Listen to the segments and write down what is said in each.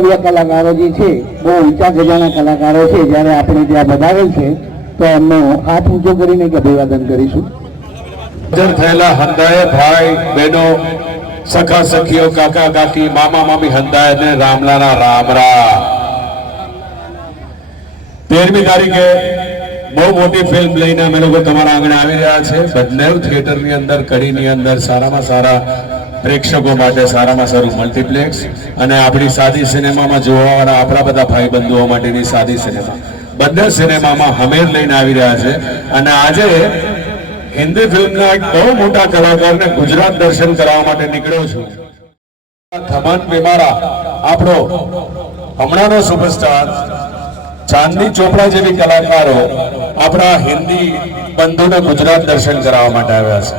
ભવ્ય કલાકારો જે છે, બહુ ઊંચા ગજાના કલાકારો છે, જ્યારે આપણે ત્યાં વધારેલ છે તો એમનો હાથ ઊંચો કરીને એક અભિવાદન કરીશું. હાજર થયેલા હંધાય ભાઈ બહેનો, સખા સખીઓ, કાકા કાકી, મામા મામી હંધાયને રામલાના રામરા. 13મી તારીખે બહુ મોટી ફિલ્મ લઈને અમે લોકો તમારા આંગણે આવી રહ્યા છે. બદનેવ થિયેટરની અંદર, કડીની અંદર સારામાં સારા પ્રેક્ષકો માટે સારામાં સારું મલ્ટીપ્લેક્સ અને આપણી સાદી સિનેમામાં જોવાવાળા આપણા બધા ભાઈ બંધુઓ માટેની સાદી સિનેમા બંને સિનેમામાં હમેર લઈને આવી રહ્યા છે. અને આજે હિન્દી ફિલ્મના એક બહુ મોટા કલાકારને ગુજરાત દર્શન કરવા માટે નીકળ્યો છું. ધમન બીમારા, આપણો હમણાંનો સુપરસ્ટાર ચાંદની ચોપડા જેવી કલાકારો આપણા હિન્દી બંધુને ગુજરાત દર્શન કરાવવા માટે આવ્યા છે.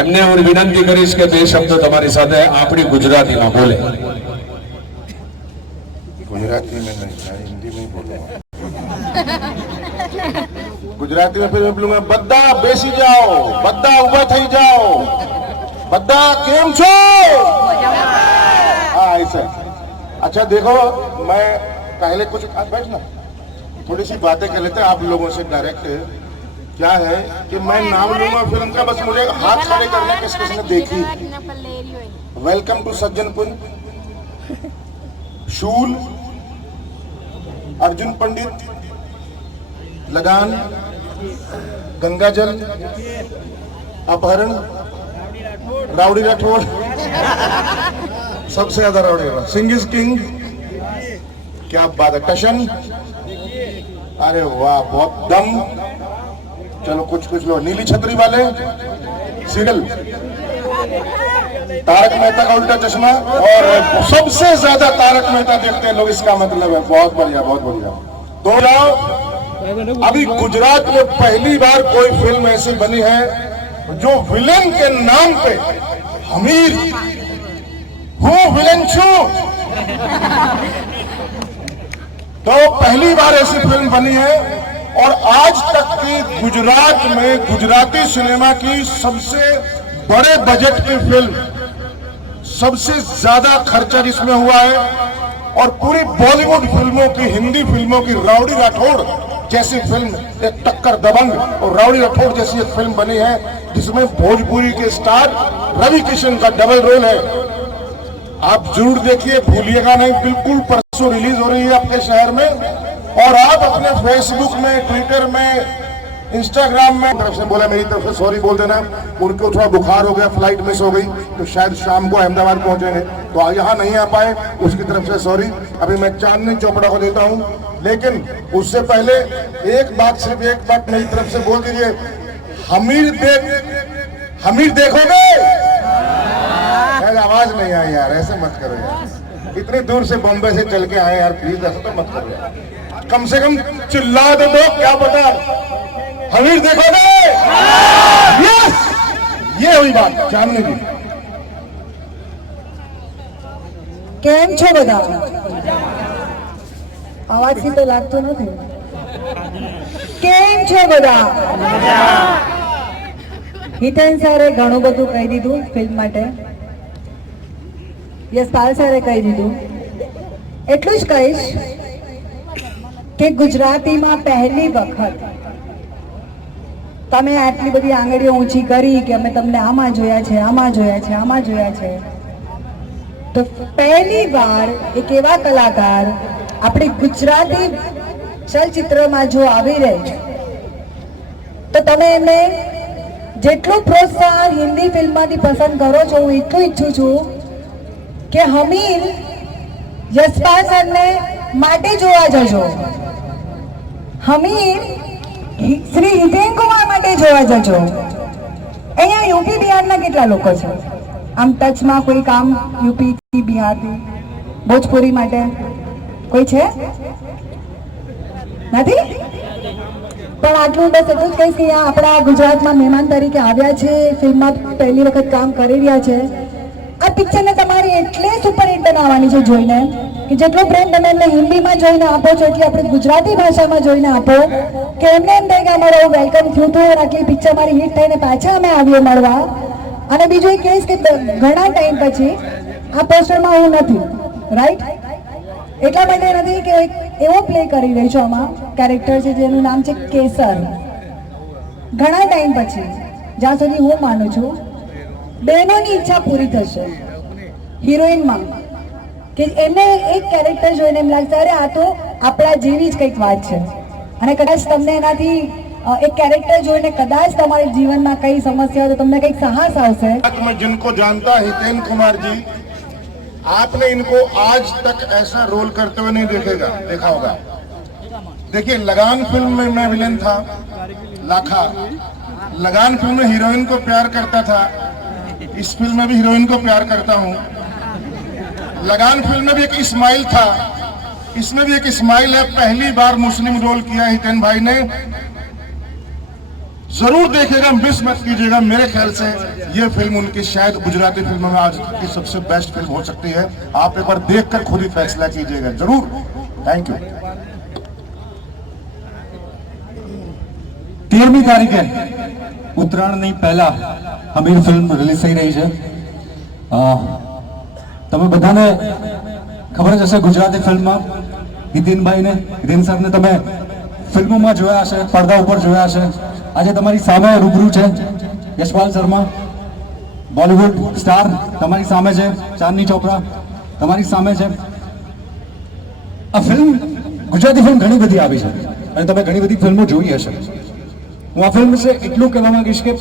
એમને હું વિનંતી કરીશ કે 2 શબ્દો તમારી સાથે આપણી ગુજરાતીમાં બોલે. गुजराती में नहीं, हिंदी में ही बोलूंगा. गुजराती में फिर मैं बोलूंगा, बद्दा बेसी जाओ, बद्दा उभा થઈ જાઓ, बद्दा केम छो. हाँ ऐसा. अच्छा देखो, मैं पहले कुछ बैठना थोड़ी सी बातें कर लेते हैं आप लोगों से डायरेक्ट. क्या है कि मैं नाम लूंगा फिल्म का, बस मुझे हाथ खड़े करने किस किसने देखी. वेलकम टू सज्जनपुर, शूल, अर्जुन पंडित, लगान, गंगाजल, अपहरण, राउडी राठौड़, सबसे ज्यादा rowdy Rathore, Singh is king. क्या बात है. टशन, अरे वाह बहुत दम. चलो कुछ लो. नीली छतरी वाले, सीरियल, तारक मेहता का उल्टा चश्मा, और सबसे ज्यादा तारक मेहता देखते हैं लोग, इसका मतलब है. बहुत बढ़िया बहुत बढ़िया. तो जाओ. अभी गुजरात में पहली बार कोई फिल्म ऐसी बनी है जो विलेन के नाम पे हमीर हूँ विलेन छू, तो पहली बार ऐसी फिल्म बनी है. और आज तक की गुजरात में गुजराती सिनेमा की सबसे बड़े बजट की फिल्म, सबसे ज्यादा खर्चा जिसमें हुआ है, और पूरी बॉलीवुड फिल्मों की, हिंदी फिल्मों की राउडी राठौड़ जैसी फिल्म, एक टक्कर दबंग और राउडी राठौड़ जैसी एक फिल्म बनी है जिसमें भोजपुरी के स्टार रवि किशन का डबल रोल है. आप जरूर देखिए, भूलिएगा नहीं. बिल्कुल परसों रिलीज हो रही है आपके शहर में. और आप अपने फेसबुक में, ट्विटर में, इंस्टाग्राम में तरफ से बोला, मेरी तरफ से सॉरी बोल देना. उनको थोड़ा बुखार हो गया, फ्लाइट मिस हो गई, तो शायद शाम को अहमदाबाद पहुंचेंगे, तो यहाँ नहीं आ पाए, उसकी तरफ से सॉरी. अभी मैं चांदनी चोपड़ा को देता हूँ, लेकिन उससे पहले एक बात, सिर्फ एक बात मेरी तरफ से बोल दीजिए. हमीर देखोगे? आवाज नहीं आई यार, ऐसे मत करो यार. इतनी दूर से बॉम्बे से चल के आए यार, प्लीज ऐसा तो मत करो यार. कम से कम चिल्ला दो, क्या पता. हमीर देखोगे? यस, ये हुई बात. चांदनी जी કેમ છો બધા? અવાજથી તો લાગતું નથી. કેમ છો બધા? હિતેન સરે ઘણું બધું કહી દીધું ફિલ્મ માટે, યશપાલ સરે કહી દીધું. એટલું જ કહીશ કે ગુજરાતીમાં પહેલી વખત તમે આટલી બધી આંગળીઓ ઊંચી કરી કે અમે તમને આમાં જોયા છે, આમાં જોયા છે, આમાં જોયા છે, તો પહેલી વાર એક એવા કલાકાર આપણી ગુજરાતી ચલચિત્રમાં જો આવી રહે તો તમે એમને જેટલું પ્રોત્સાહન હિન્દી ફિલ્મમાંથી પસંદ કરો છો, હું એટલું ઈચ્છું છું કે હમીર યશપાલ સરને માટે જોવા જજો. હમીર શ્રી હિતેન કુમાર માટે જોવા જજો. અહીંયા યુપી બિહારના કેટલા લોકો છે? આમ ટચમાં કોઈ કામ યુપીથી, બિહારથી, ભોજપુરી માટે કોઈ છે? નથી? પણ આટલું બસ એટલું જ કહીશ કે અહીંયા આપણા ગુજરાતમાં મહેમાન તરીકે આવ્યા છે, ફિલ્મમાં પહેલી વખત કામ કરી રહ્યા છે. આ પિક્ચરને તમારી એટલે સુપર હિટ બનાવવાની છે જોઈને કે જેટલો પ્રેમ તમે એમને હિન્દીમાં જોઈને આપો છો એટલી આપણે ગુજરાતી ભાષામાં જોઈને આપો કે એમને એમ થાય કે અમારો વેલકમ થયું હતું, આટલી પિક્ચર મારી હિટ થઈને પાછા અમે આવીએ મળવા. અને બીજું એ કહીશ કે ઘણા ટાઈમ પછી આ પોસ્ટરમાં હું નથી, રાઈટ? એટલા માટે નથી કે એક એવો પ્લે કરી રહી છું આમાં કેરેક્ટર છે જેનું નામ છે કેસર. ઘણા ટાઈમ પછી, જ્યાં સુધી હું માનું છું, બહેનોની ઈચ્છા પૂરી થશે હિરોઈનમાં, કે એમને એક કેરેક્ટર જોઈને એમ લાગશે અરે આ તો આપણા જેવી જ કંઈક વાત છે. અને કદાચ તમને એનાથી એક કેરેક્ટર જોઈને કદાચ તમારા જીવનમાં કઈ સમસ્યા હોય તો તમને કંઈક સાહસ આવશે. मैं जिनको जानता हितेन कुमार जी, आपने इनको आज तक ऐसा रोल करते हुए नहीं देखा होगा. देखिए, लगान फिल्म में मैं विलेन था, लाखा. लगान फिल्म में हीरोइन को प्यार करता था, इस फिल्म में भी हीरोइन को प्यार करता हूँ. लगान फिल्म में भी एक इस्माइल था, इसमें भी एक इस्माइल है. पहली बार मुस्लिम रोल किया हितेन भाई ने. जरूर देखिएगा, मिस मत कीजिएगा. मेरे ख्याल से ये फिल्म उनकी शायद गुजराती फिल्मों में आज की सबसे बेस्ट फिल्म हो सकती है. आप एक बार देखकर खुद ही फैसला कीजिएगा जरूर. Thank you. 13મી તારીખે ઉત્તરાયણની પહેલા હમીર ફિલ્મ રિલીઝ થઈ રહી છે. તમે બધાને ખબર જ હશે, ગુજરાતી ફિલ્મમાં હિતેન સરને તમે ફિલ્મોમાં જોયા હશે, પડદા ઉપર જોયા હશે. આજે તમારી સામે રૂબરૂ છે યશપાલ શર્મા, બોલિવૂડ સ્ટાર તમારી સામે છે. ચાંદની ચોપરા તમારી સામે છે. આ ફિલ્મ, ગુજરાતી ફિલ્મ ઘણી બધી આવી છે અને તમે ઘણી બધી ફિલ્મો જોઈ હશે. હું આ ફિલ્મ વિશે એટલું કહેવા માંગીશ કે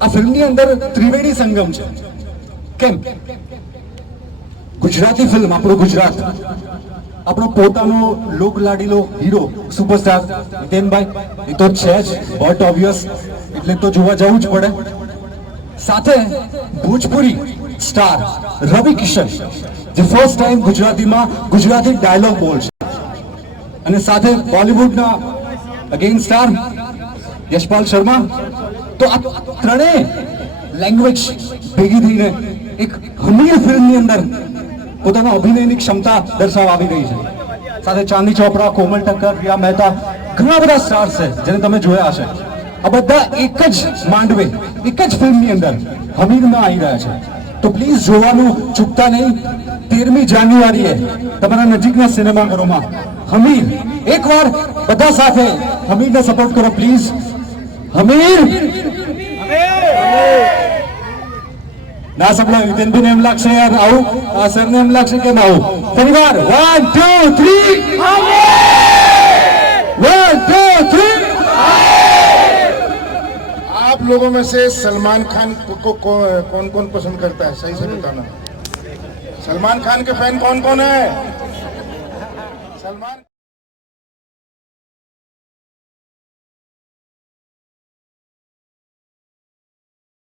આ ફિલ્મની અંદર ત્રિવેણી સંગમ છે. કેમ? ગુજરાતી ફિલ્મ, આપણું ગુજરાત, આપણો પોતાનો લોકલાડીલો હીરો સુપરસ્ટાર હિતેનભાઈ, એ તો છે જ, બટ ઓબ્વિયસ, એટલે તો જોવા જવું જ પડે. સાથે ભોજપુરી સ્ટાર રવિ કિશન, જે ફર્સ્ટ ટાઈમ ગુજરાતીમાં ગુજરાતી ડાયલોગ બોલશે. અને સાથે બોલિવૂડના અગેન સ્ટાર યશપાલ શર્મા. તો આ ત્રણેય લેંગ્વેજ ભેગી થઈને એક હમીર ફિલ્મની અંદર પોતાના અભિનયની ક્ષમતા દર્શાવવા આવી રહી છે. સાથે ચાંદની ચોપરા, કોમલ ઠક્કર, રિયા મહેતા, ઘણા બધા સ્ટાર્સ છે જેને તમે જોયા હશે. આ બધા એક જ માંડવે, એક જ ફિલ્મની અંદર હમીરમાં આવી રહ્યા છે. તો પ્લીઝ જોવાનું ચૂકતા નહીં. 13મી જાન્યુઆરીએ તમારા નજીકના સિનેમાઘરોમાં હમીર. એકવાર બધા સાથે હમીરને સપોર્ટ કરો પ્લીઝ. હમીર ના સંભળાય. હિતેનભાઈને એમ લાગશે યાર આવું, આ સરને એમ લાગશે કેમ આવું. ફરીવાર 1 2 3, 1 2 3. आप लोगों में से सलमान खान को कौन कौन पसंद करता है? सही से बताना. सलमान खान के फैन कौन कौन है? सलमान